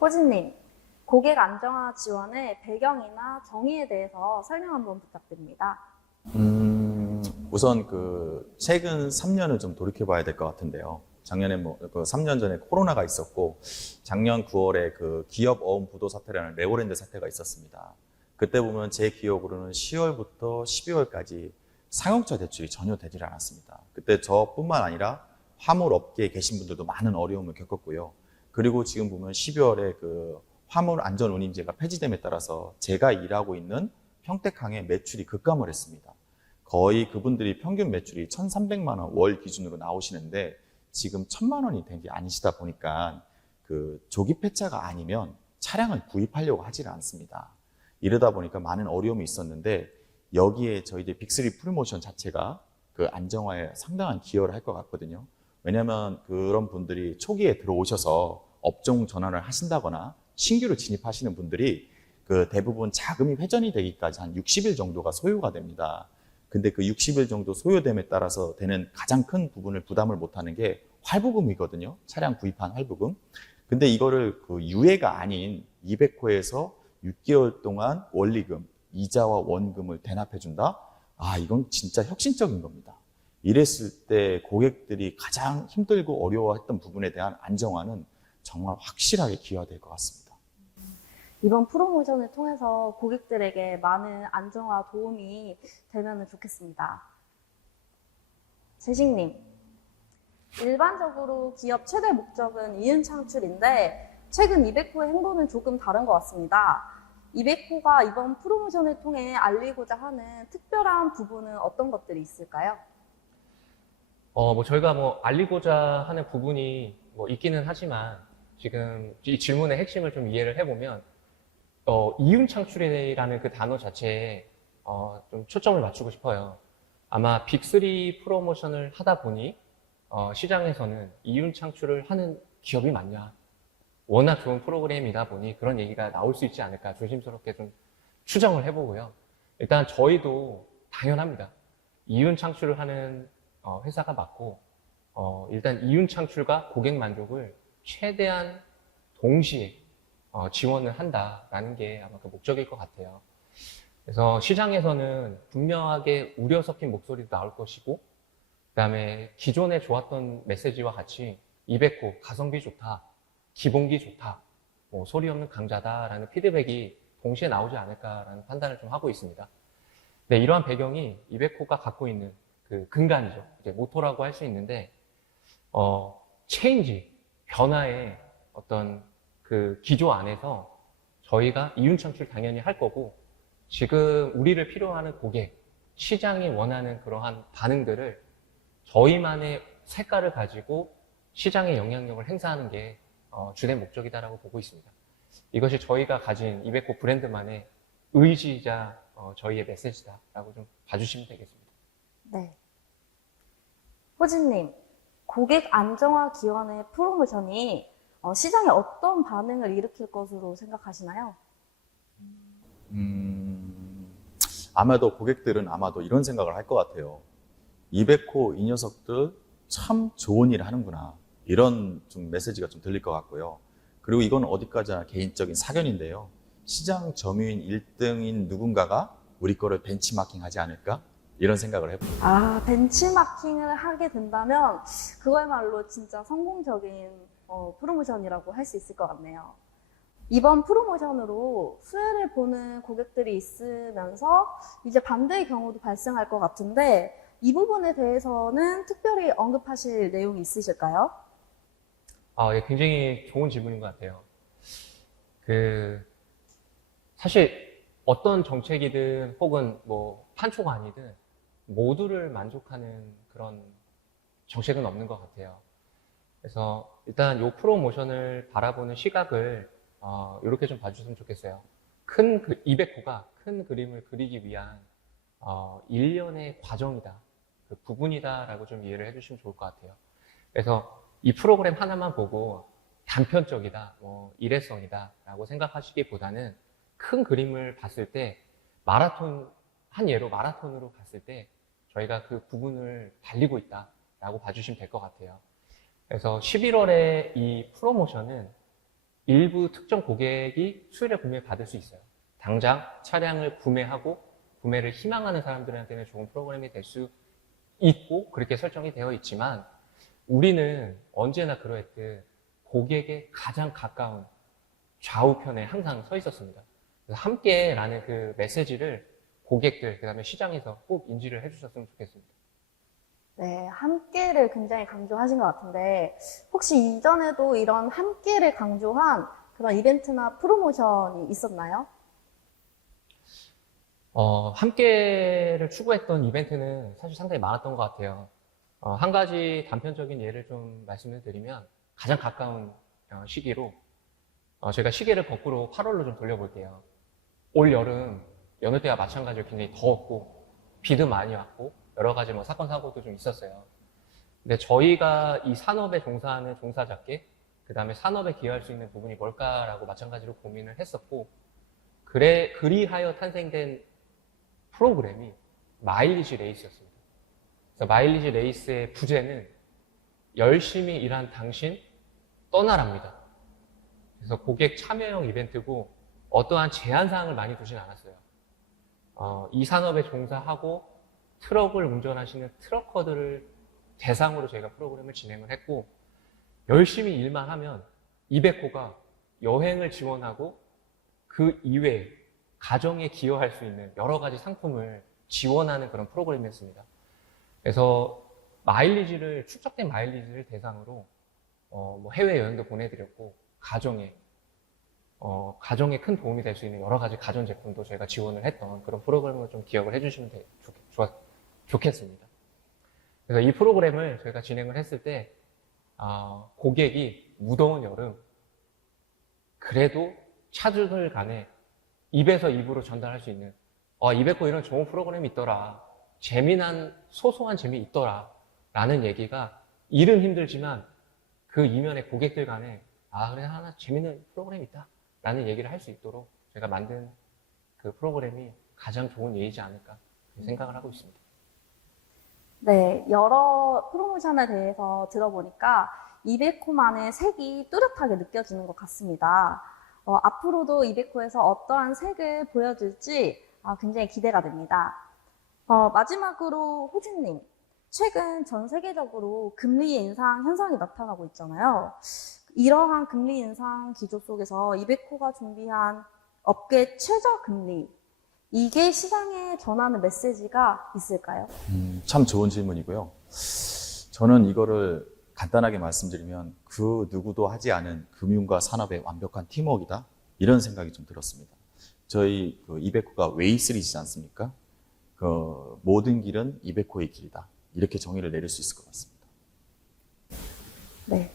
호진님, 고객 안정화 지원의 배경이나 정의에 대해서 설명 한번 부탁드립니다. 우선 최근 3년을 좀 돌이켜 봐야 될 것 같은데요. 작년에 3년 전에 코로나가 있었고, 작년 9월에 기업 어음 부도 사태라는 레고랜드 사태가 있었습니다. 그때 보면 제 기억으로는 10월부터 12월까지 상용차 대출이 전혀 되질 않았습니다. 그때 저뿐만 아니라 화물 업계에 계신 분들도 많은 어려움을 겪었고요. 그리고 지금 보면 12월에 화물 안전 운임제가 폐지됨에 따라서 제가 일하고 있는 평택항의 매출이 급감을 했습니다. 거의 그분들이 평균 매출이 1,300만 원 월 기준으로 나오시는데 지금 1,000만 원이 된 게 아니시다 보니까 조기 폐차가 아니면 차량을 구입하려고 하지를 않습니다. 이러다 보니까 많은 어려움이 있었는데 여기에 저희들 빅3 프로모션 자체가 안정화에 상당한 기여를 할 것 같거든요. 왜냐하면 그런 분들이 초기에 들어오셔서 업종 전환을 하신다거나 신규로 진입하시는 분들이 대부분 자금이 회전이 되기까지 한 60일 정도가 소요가 됩니다. 근데 60일 정도 소요됨에 따라서 되는 가장 큰 부분을 부담을 못하는 게 할부금이거든요. 차량 구입한 할부금. 근데 이거를 유예가 아닌 200호에서 6개월 동안 원리금, 이자와 원금을 대납해준다? 이건 진짜 혁신적인 겁니다. 이랬을 때 고객들이 가장 힘들고 어려워했던 부분에 대한 안정화는 정말 확실하게 기여될 것 같습니다. 이번 프로모션을 통해서 고객들에게 많은 안정화 도움이 되면 좋겠습니다. 재식님, 일반적으로 기업 최대 목적은 이윤 창출인데 최근 200호의 행보는 조금 다른 것 같습니다. 200호가 이번 프로모션을 통해 알리고자 하는 특별한 부분은 어떤 것들이 있을까요? 저희가 알리고자 하는 부분이 있기는 하지만 지금 이 질문의 핵심을 좀 이해를 해보면 이윤 창출이라는 그 단어 자체에 좀 초점을 맞추고 싶어요. 아마 빅3 프로모션을 하다 보니 시장에서는 이윤 창출을 하는 기업이 많냐, 워낙 좋은 프로그램이다 보니 그런 얘기가 나올 수 있지 않을까 조심스럽게 좀 추정을 해보고요. 일단 저희도 당연합니다. 이윤 창출을 하는 회사가 맞고 일단 이윤 창출과 고객 만족을 최대한 동시에 지원을 한다라는 게 아마 그 목적일 것 같아요. 그래서 시장에서는 분명하게 우려 섞인 목소리도 나올 것이고, 그 다음에 기존에 좋았던 메시지와 같이 200호 가성비 좋다, 기본기 좋다, 소리 없는 강자다라는 피드백이 동시에 나오지 않을까라는 판단을 좀 하고 있습니다. 네, 이러한 배경이 200호가 갖고 있는 그 근간이죠. 이제 모토라고 할 수 있는데, 체인지, 변화의 어떤 그 기조 안에서 저희가 이윤 창출 당연히 할 거고, 지금 우리를 필요로 하는 고객, 시장이 원하는 그러한 반응들을 저희만의 색깔을 가지고 시장의 영향력을 행사하는 게 주된 목적이다라고 보고 있습니다. 이것이 저희가 가진 200호 브랜드만의 의지이자 저희의 메시지다라고 좀 봐주시면 되겠습니다. 네. 호진님, 고객 안정화 기원의 프로모션이 시장에 어떤 반응을 일으킬 것으로 생각하시나요? 아마도 고객들은 이런 생각을 할 것 같아요. 200호 이 녀석들 참 좋은 일 하는구나. 이런 좀 메시지가 좀 들릴 것 같고요. 그리고 이건 어디까지나 개인적인 사견인데요. 시장 점유율 1등인 누군가가 우리 거를 벤치마킹 하지 않을까? 이런 생각을 해봅니다. 벤치마킹을 하게 된다면 그거야말로 진짜 성공적인 프로모션이라고 할 수 있을 것 같네요. 이번 프로모션으로 수혜를 보는 고객들이 있으면서 이제 반대의 경우도 발생할 것 같은데 이 부분에 대해서는 특별히 언급하실 내용이 있으실까요? 예, 굉장히 좋은 질문인 것 같아요. 사실 어떤 정책이든 혹은 판초가 아니든 모두를 만족하는 그런 정책은 없는 것 같아요. 그래서 일단 이 프로모션을 바라보는 시각을 이렇게 좀 봐주셨으면 좋겠어요. 200호가 큰 그림을 그리기 위한 일련의 과정이다, 그 부분이다라고 좀 이해를 해주시면 좋을 것 같아요. 그래서 이 프로그램 하나만 보고 단편적이다, 일회성이다라고 생각하시기보다는 큰 그림을 봤을 때 한 예로 마라톤으로 봤을 때 저희가 그 부분을 달리고 있다라고 봐주시면 될 것 같아요. 그래서 11월에 이 프로모션은 일부 특정 고객이 수혜를 구매받을 수 있어요. 당장 차량을 구매하고 구매를 희망하는 사람들한테는 좋은 프로그램이 될 수 있고 그렇게 설정이 되어 있지만 우리는 언제나 그러했듯 고객의 가장 가까운 좌우편에 항상 서 있었습니다. 그래서 함께라는 그 메시지를 고객들, 그 다음에 시장에서 꼭 인지를 해주셨으면 좋겠습니다. 네, 함께를 굉장히 강조하신 것 같은데 혹시 이전에도 이런 함께를 강조한 그런 이벤트나 프로모션이 있었나요? 함께를 추구했던 이벤트는 사실 상당히 많았던 것 같아요. 한 가지 단편적인 예를 좀 말씀을 드리면 가장 가까운 시기로 제가 시계를 거꾸로 8월로 좀 돌려볼게요. 올 여름 여느 때와 마찬가지로 굉장히 더웠고 비도 많이 왔고 여러 가지 뭐 사건 사고도 좀 있었어요. 근데 저희가 이 산업에 종사하는 종사자께 그 다음에 산업에 기여할 수 있는 부분이 뭘까라고 마찬가지로 고민을 했었고 그리하여 탄생된 프로그램이 마일리지 레이스였습니다. 그래서 마일리지 레이스의 부제는 열심히 일한 당신 떠나랍니다. 그래서 고객 참여형 이벤트고 어떠한 제한사항을 많이 두진 않았어요. 이 산업에 종사하고 트럭을 운전하시는 트럭커들을 대상으로 저희가 프로그램을 진행을 했고 열심히 일만 하면 200호가 여행을 지원하고 그 이외에 가정에 기여할 수 있는 여러 가지 상품을 지원하는 그런 프로그램이었습니다. 그래서 축적된 마일리지를 대상으로 뭐 해외여행도 보내드렸고 가정에 큰 도움이 될 수 있는 여러 가지 가전제품도 저희가 지원을 했던 그런 프로그램을 좀 기억을 해주시면 좋겠습니다. 그래서 이 프로그램을 저희가 진행을 했을 때 고객이 무더운 여름 그래도 차주들 간에 입에서 입으로 전달할 수 있는 200호 이런 좋은 프로그램이 있더라. 재미난 소소한 재미 있더라. 라는 얘기가 일은 힘들지만 그 이면에 고객들 간에 그래 하나 재밌는 프로그램이 있다. 라는 얘기를 할 수 있도록 제가 만든 그 프로그램이 가장 좋은 예이지 않을까 생각을 하고 있습니다. 네, 여러 프로모션에 대해서 들어보니까 200호만의 색이 뚜렷하게 느껴지는 것 같습니다. 앞으로도 200호에서 어떠한 색을 보여줄지 굉장히 기대가 됩니다. 마지막으로 호진님, 최근 전 세계적으로 금리 인상 현상이 나타나고 있잖아요. 이러한 금리 인상 기조 속에서 200호가 준비한 업계 최저 금리, 이게 시장에 전하는 메시지가 있을까요? 참 좋은 질문이고요. 저는 이거를 간단하게 말씀드리면 그 누구도 하지 않은 금융과 산업의 완벽한 팀워크이다. 이런 생각이 좀 들었습니다. 저희 그 200호가 웨이3지지 않습니까? 그 모든 길은 200호의 길이다. 이렇게 정의를 내릴 수 있을 것 같습니다. 네,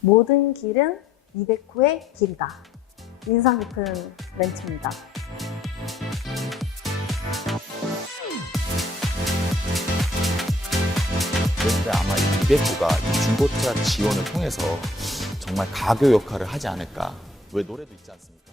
모든 길은 200호의 길이다. 인상 깊은 멘트입니다. 그런데 아마 200호가 중고차 지원을 통해서 정말 가교 역할을 하지 않을까. 왜 노래도 있지 않습니까?